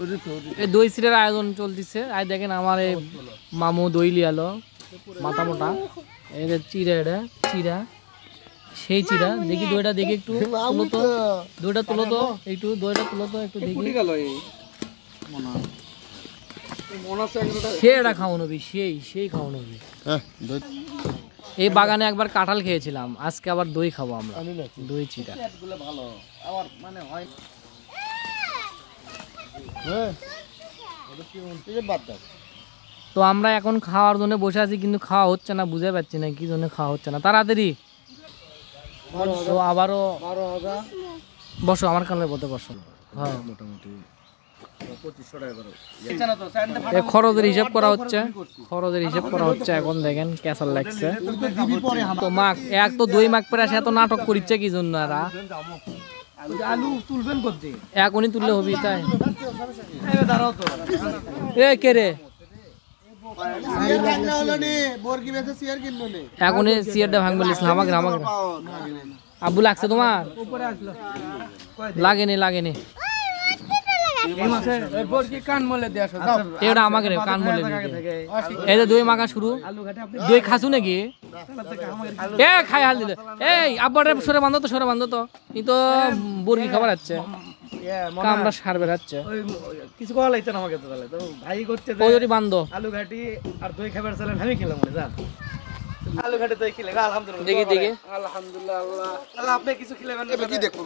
এই দই চিড়ার আয়োজন চলতেছে। আর দেখেন আমার এই মামু দই লিয়ালো মাথা মোটা। এই যে চিড়া, এটা চিড়া, সেই চিড়া। দেখি দইটা দেখি একটু তুলো তো, দইটা তুলো তো একটু, দইটা তুলো তো একটু দেখি। সেটা খাওয়ানো হবে, সেই খাওয়ানো হবে। এই বাগানে একবার কাঁঠাল খেয়েছিলাম, আজকে আবার দই খাবো আমরা, দই চিড়া। তো আমরা এখন খাওয়ার জন্য বসে আছি, কিন্তু খাওয়া হচ্ছে না, বুঝতে পারছি না কি জন্য খাওয়া হচ্ছে না। তাড়াতাড়ি তো আবারও বসো, আমার কানে বলতে বসো। হ্যাঁ, মোটামুটি খরচের হিসাব করা হচ্ছে, খরচের হিসাব করা হচ্ছে। এখন দেখেন ক্যাসাল লাগছে তো মাখ এক তো দই মাখ পরে আসে, এত নাটক করিচ্ছে কি জন্য? এরা এখনই তুললে হবি তাই? এ কে রে, এখনই চেয়ারটা ভাঙবে আমাকে আমাকে। আব্বু লাগছে তোমার? লাগেনি লাগেনি, আমাকে কান মলে। এই যে দই মাখা শুরু, দই খাসু নাকি? এ খাই হাল দিলে, এই আব্বার সরে বান্ধো তো, সরে বান্ধো তো। ই তো বর্গি খাবার আছে, কামড়া সার বেরাচ্ছে কিছু করা লাগছে না আমাকে। তো তাহলে তো ভাই করছে ওই বান্ধো আলু ঘাটি আর দই খাবার চালেন, আমি খেলাম মনে জান। আলু ঘাটে দই খেলে আলহামদুলিল্লাহ, দেখি দেখি আলহামদুলিল্লাহ। আল্লাহ আল্লাহ, আপনি কিছু খেলেন না কি দেখবো?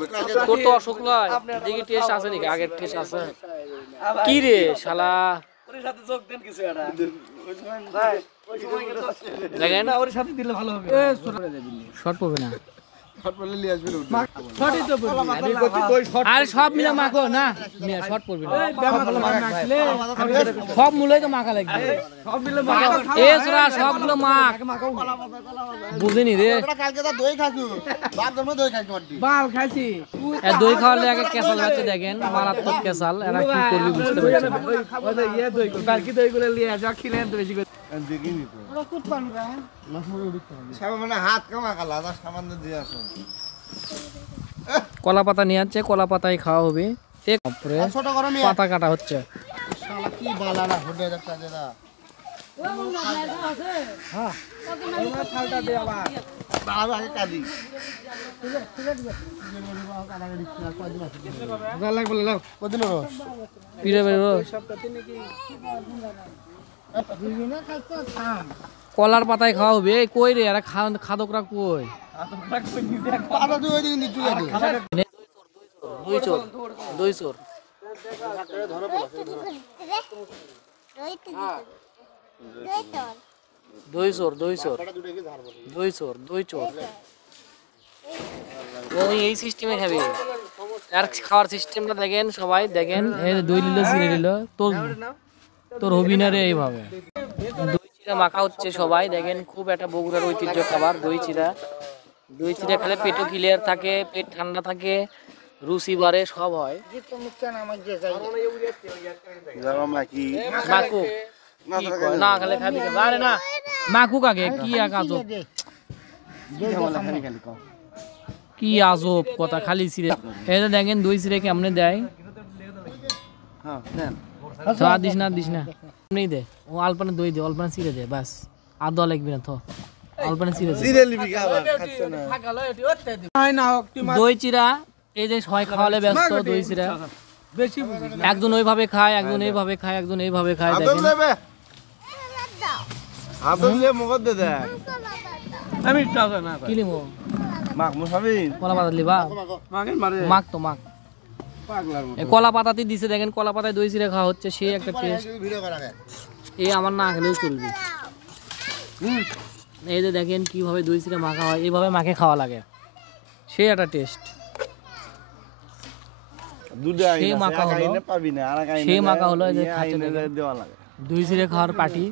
তোর তো অসুখ লয়, দেখি টেস্ট আছে নাকি, আগের টেস্ট আছে কি রে শালা? ওর সাথে যোগ দেন কিছু একটা ভাই, ওই সময় দেখেন না, ওর সাথে দিলে ভালো হবে। এ শর্ট পড়বে না, শর্ট পড়লে নিয়ে আসবে না, শর্টই তো পড়বে। আমি কইছি কই শর্ট, আর সব মিলা মাখো না মিয়া, শর্ট পড়বে না। সব মিলাই তো মাখা লাগবে, সব মিলে মাখা। এ সোরা সবগুলো মাখ, বুঝিনি রে। কালকে তো দই খাইছো, বাপ জন্ম দই খাইছো, বাল খাইছি। এ দই খাওয়ালে আগে কেসাল আছে, দেখেন মারাত্মক কেসাল। এরা কি করবে বুঝতে পারছে না। ওই যে ইয়া দই বাকি দইগুলো নিয়ে যা খিলেন তো বেশি করে দেখিনি তো। ওরা কুট পানি রে সব মানে হাত কামা খালা, আর সামান্য দিয়ে আসো। কলা পাতা নিয়ে আসছে, কলা পাতাই খাওয়া হবে। এক উপরে পাতা কাটা হচ্ছে। শালা কি বালানা হডে একটা দেদা। হ্যাঁ ওই খালটা দে আবার বাবা আগে কাদি ভালো লাগবে। লাও কদিন রস পিরে বের রস সপ্তাহে নাকি দুইদিন খাইছো থাম। কলার পাতায় খাওয়া হবে। এই কই রে, এরা খাদকরা কই? পাতা দুই দিন নিচু লাগে দুই চোর, দুই চোর ধরে পড়া দুই চোর, দুই চোর, দুই চোর, দুই চোর। ওই এই সিস্টেমে খাবে। আর খাওয়ার সিস্টেমটা দেখেন সবাই, দেখেন এই দই নিল চিড়ে নিল, তোর তোর হবি না রে এইভাবে। দই চিড়া মাখা হচ্ছে সবাই, দেখেন খুব একটা বগুড়ার ঐতিহ্য খাবার দই চিড়া। দই চিড়া খেলে পেটও ক্লিয়ার থাকে, পেট ঠান্ডা থাকে, রুচি বাড়ে, সব হয়। না খালে খাবি আরে না মাখুক আগে, কি এক আজব, কি আজব কথা, খালি চিড়ে। এই দেখেন দই চিড়ে কেমনে দেয়। দিস না দিস না, এমনি দে। ও আলপানে দই দে, অল্পানে চিড়ে দে, বাস। আর দোয়া লাগবে না তো, অল্পানে চিড়ে দে। দই চিড়া এই যে সবাই খাওয়ালে ব্যস্ত। দই চিড়া একজন ওইভাবে খায়, একজন এইভাবে খায়, একজন এইভাবে খায়। দেখেন কলা পাতাতে দিছে, দেখেন কলা পাতায় দই চিড়া খাওয়া হচ্ছে, সেই একটা টেস্ট। এই আমার না খেলেও চলবে। এই যে দেখেন কিভাবে দই চিড়া মাখা হয়, এইভাবে মাখে খাওয়া লাগে, সেই একটা টেস্ট। সেই মাখা হলো দই চিড়ে খাওয়ার পার্টি।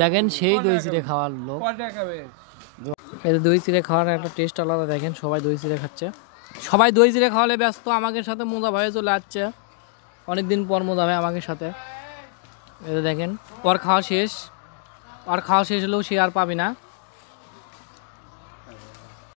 দেখেন সেই দই চিড়ে খাওয়ার লোক, এই দই চিড়ে খাওয়ার একটা টেস্ট আলাদা। দেখেন সবাই দই চিড়ে খাচ্ছে, সবাই দই চিড়ে খাওয়ালে ব্যস্ত। আমাকে সাথে মোদা ভাই চলে আসছে, অনেকদিন পর মোদা ভাই আমাকে সাথে। এই দেখেন ওর খাওয়া শেষ, আর খাওয়া শেষ হলেও সে আর পাবি না।